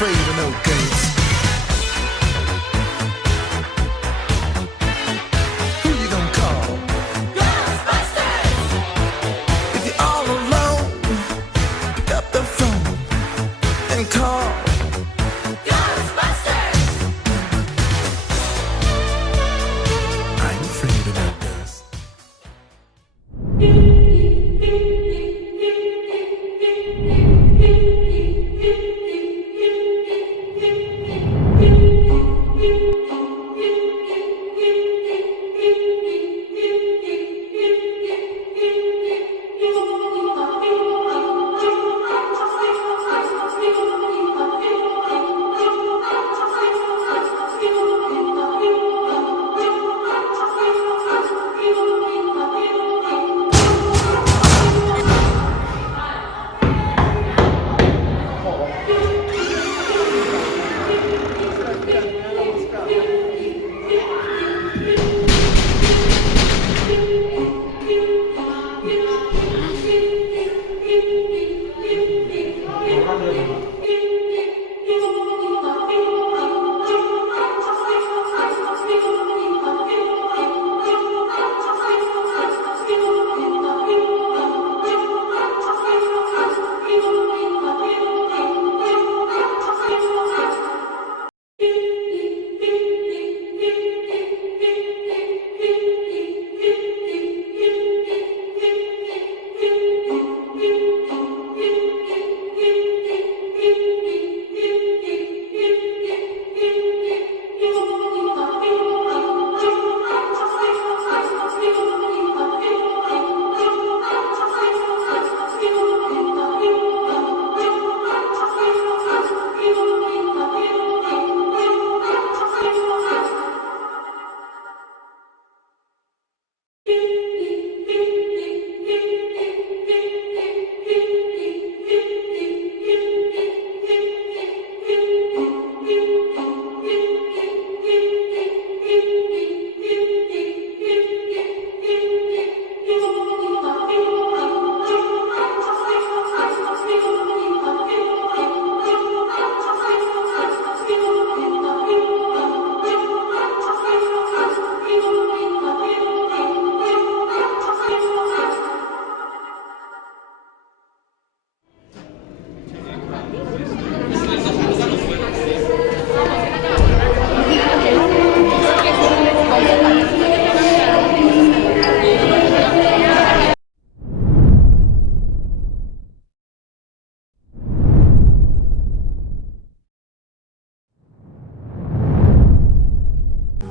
afraid of no ghosts. Who you gonna call? Ghostbusters! If you're all alone, pick up the phone and call Ghostbusters! I'm afraid of no ghosts.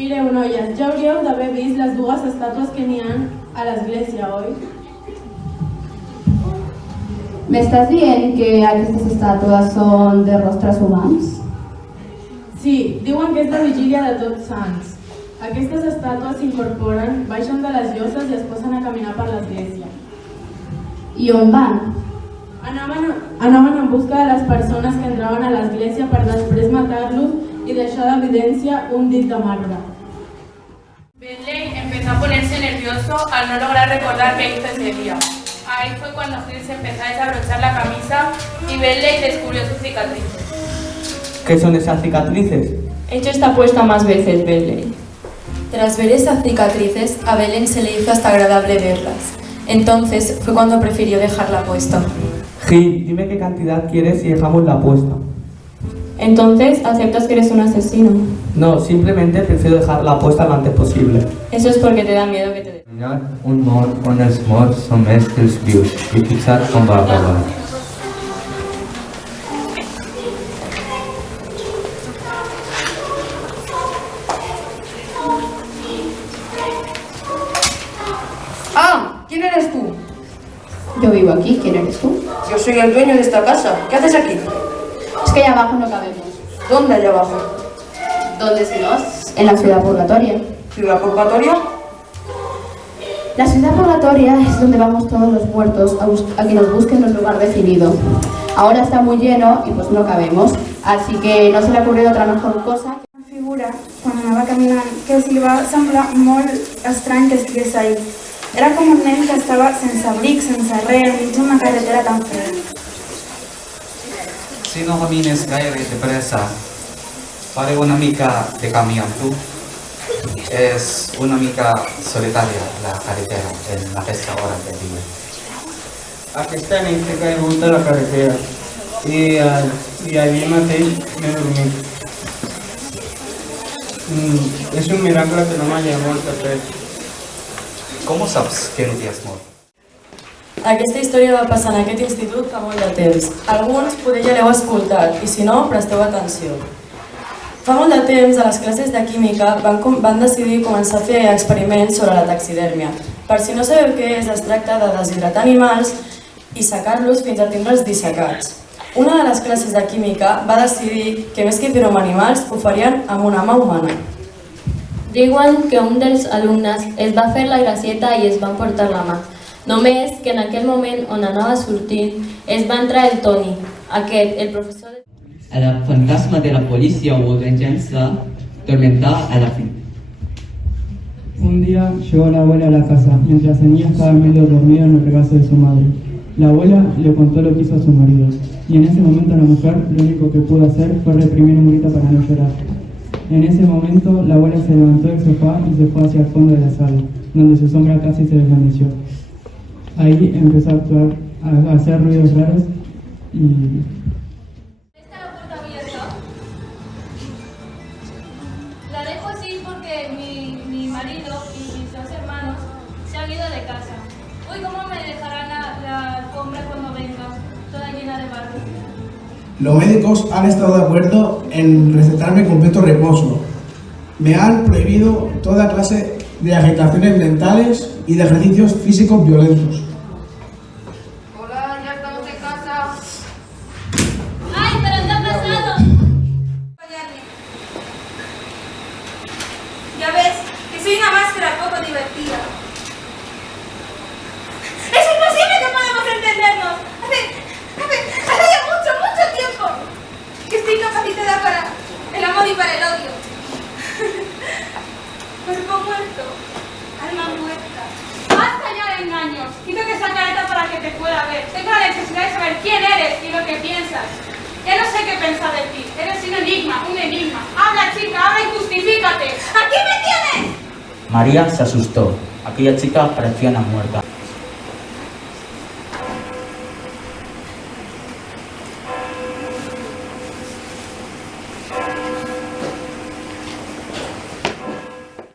Mireu, noies, ja hauríeu d'haver vist les dues estàtues que n'hi ha a l'església, oi? M'estàs dient que aquestes estàtues són de rostres humans? Sí, diuen que és la vigília de Tots Sants. Aquestes estàtues s'incorporen, baixen de les lloses i es posen a caminar per l'església. I on van? Anaven en busca de les persones que entraven a l'església per després matar-los y deixar de evidencia un dit de marbre. Bentley empezó a ponerse nervioso al no lograr recordar qué hizo ese día. Ahí fue cuando Hill se empezó a desabrochar la camisa y Bentley descubrió sus cicatrices. ¿Qué son esas cicatrices? He hecho esta apuesta más veces, Bentley. Tras ver esas cicatrices, a Belén se le hizo hasta agradable verlas. Entonces fue cuando prefirió dejar la apuesta. Gil, dime qué cantidad quieres y dejamos la apuesta. Entonces, ¿aceptas que eres un asesino? No, simplemente prefiero dejar la apuesta lo antes posible. Eso es porque te da miedo que te... Un món on els morts són més que els vius i fixat com va acabar. ¡Ah! ¿Quién eres tú? Yo vivo aquí, ¿quién eres tú? Yo soy el dueño de esta casa. ¿Qué haces aquí? Es que allá abajo no cabemos. ¿Dónde allá abajo? ¿Dónde si no? En la ciudad purgatoria. ¿Ciudad purgatoria? La ciudad purgatoria es donde vamos todos los muertos a que nos busquen un lugar definido. Ahora está muy lleno y pues no cabemos, así que no se le ha ocurrido otra mejor cosa. Una figura, quan anava caminant, que li va semblar molt estrany que estigués ahí. Era com un nen que estava sense abric, sense res, enmig d'una carretera tan freda. Si no camines gaire depresa, pare una mica de camión tú. Es una mica solitaria la carretera en aquesta hora del dia. Aquesta nit he caigut a la carretera i allí mateix m'he dormit. És un miracle que no m'hagi mort de fet. Com saps que no t'has mort? Aquesta història va passar en aquest institut fa molt de temps. Alguns potser ja l'heu escoltat i si no, presteu atenció. Fa molt de temps, a les classes de química van decidir començar a fer experiments sobre la taxidèrmia. Per si no sabeu què és, es tracta de deshidratar animals i secar-los fins a tindre'ls dissecats. Una de les classes de química va decidir que més que fer-ho amb animals, ho farien amb una mà humana. Diuen que un dels alumnes es va fer la gracieta i es va portar la mà. Només que en aquell moment on anava sortint es va entrar el Toni, el professor de... El fantasma de la policía o venganza tormentaba a la fin. Un día llegó la abuela a la casa, mientras el niño estaba medio dormido en el regazo de su madre. La abuela le contó lo que hizo a su marido, y en ese momento la mujer lo único que pudo hacer fue reprimir un grito para no llorar. En ese momento la abuela se levantó del sofá y se fue hacia el fondo de la sala, donde su sombra casi se desvaneció. Ahí empezó a actuar, a hacer ruidos raros y... La dejo así porque mi marido y mis dos hermanos se han ido de casa. Uy, ¿cómo me dejarán la alfombra cuando venga, toda llena de barro? Los médicos han estado de acuerdo en recetarme completo reposo. Me han prohibido toda clase de agitaciones mentales y de ejercicios físicos violentos. Hola, ya estamos en casa. ¡Ay, pero qué ha pasado! Ya ves, que soy una máscara poco divertida. ¡Es imposible que podamos entendernos! Hace ya mucho tiempo que estoy capacitada para el amor y para el odio. Cuerpo muerto, alma muerta. ¡Basta ya de engaños! Quítate esa careta para que te pueda ver. Tengo la necesidad de saber quién eres y lo que piensas. Ya no sé qué pensar de ti. Eres un enigma, un enigma. Habla, chica, habla y justifícate. ¡Aquí me tienes! María se asustó. Aquella chica parecía una muerta.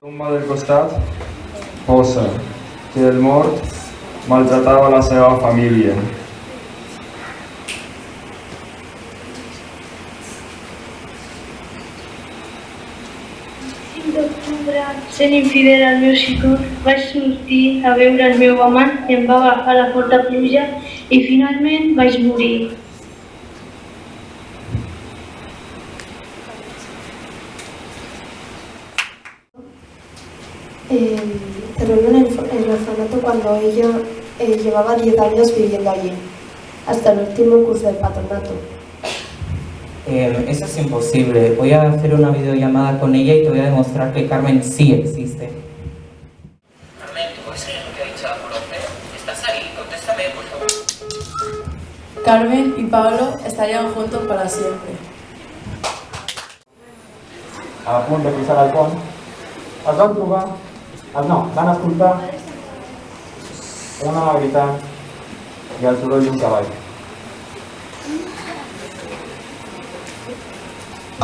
Tumba del costat posa que el mort maltratava la seva família. D'octubre, sent infidel al meu xicot, vaig sortir a veure el meu amant i em va agafar la forta pluja i finalment vaig morir. Cerró el orfanato cuando ella llevaba 10 años viviendo allí, hasta el último curso del patronato. Eso es imposible. Voy a hacer una videollamada con ella y te voy a demostrar que Carmen sí existe. Carmen, ¿tú puedes creer lo que ha dicho la profe? ¿Estás ahí? Contéstame, por favor. Carmen y Pablo estarían juntos para siempre. A punt de pisar el pont, es van trobar, van escoltar una mà gritant i el soroll d'un cavall.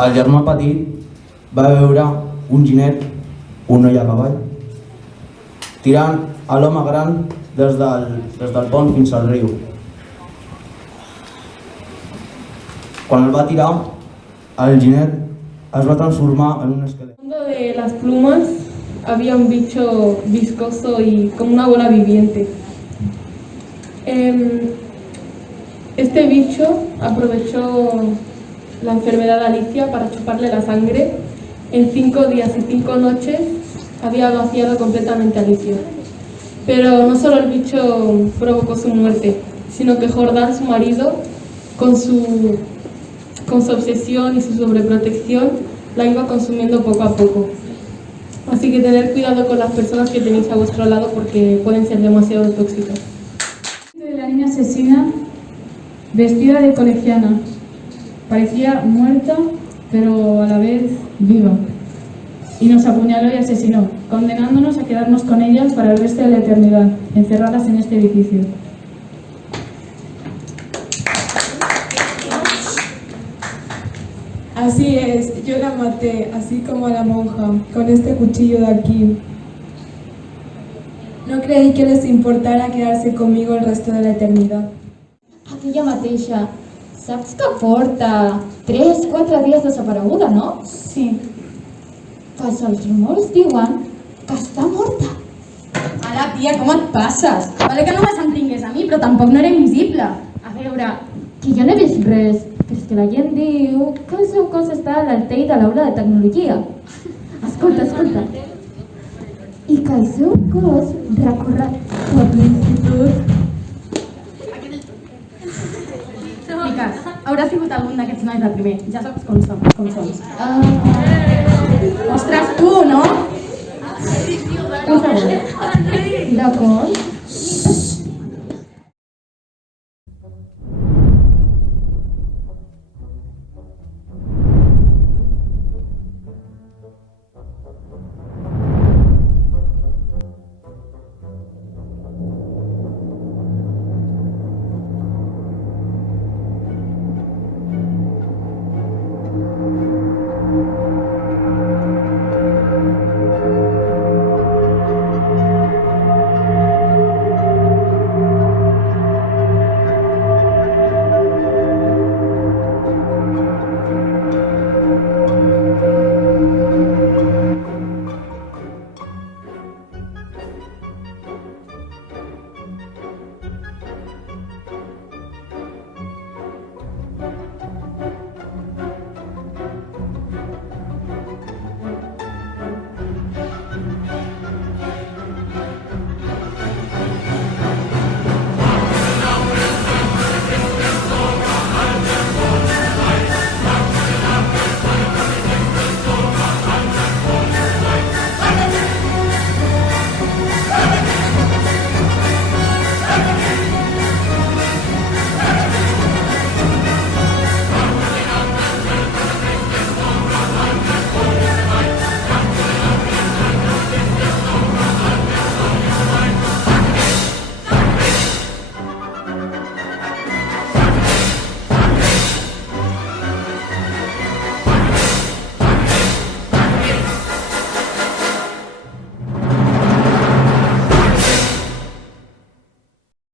El germà petit va veure un ginet, un noi a cavall, tirant a l'home gran des del pont fins al riu. Quan el va tirar, el ginet es va transformar en un esquelet. En el fondo de las plumas había un bicho viscoso y como una bola viviente. Este bicho aprovechó la enfermedad de Alicia para chuparle la sangre. En 5 días y 5 noches había vaciado completamente a Alicia. Pero no solo el bicho provocó su muerte, sino que Jordán, su marido, con su obsesión y su sobreprotección, la iba consumiendo poco a poco. Así que tener cuidado con las personas que tenéis a vuestro lado porque pueden ser demasiado tóxicas. De la niña asesina, vestida de colegiana, Parecía muerta, pero a la vez viva. Y nos apuñaló y asesinó, condenándonos a quedarnos con ellas para el resto de la eternidad, encerradas en este edificio. Así es, yo la maté, así como a la monja, con este cuchillo de aquí. No creí que les importara quedarse conmigo el resto de la eternidad. Aquella mateixa, saps que porta 3-4 dies desapareguda, no? Sí. Pues els rumors diuen que està morta. Ara, tia, com et passes? Vale que només em tingués a mi, però tampoc no era invisible. A veure, que jo no he vist res, però és que la gent diu que el seu cos està a l'altell de l'aula de tecnologia. Escolta, escolta. I que el seu cos recorre tot l'institut. Miques, haurà sigut algun d'aquests nois del primer. Ja saps com som. Ostres, tu, no? Un segon. D'acord.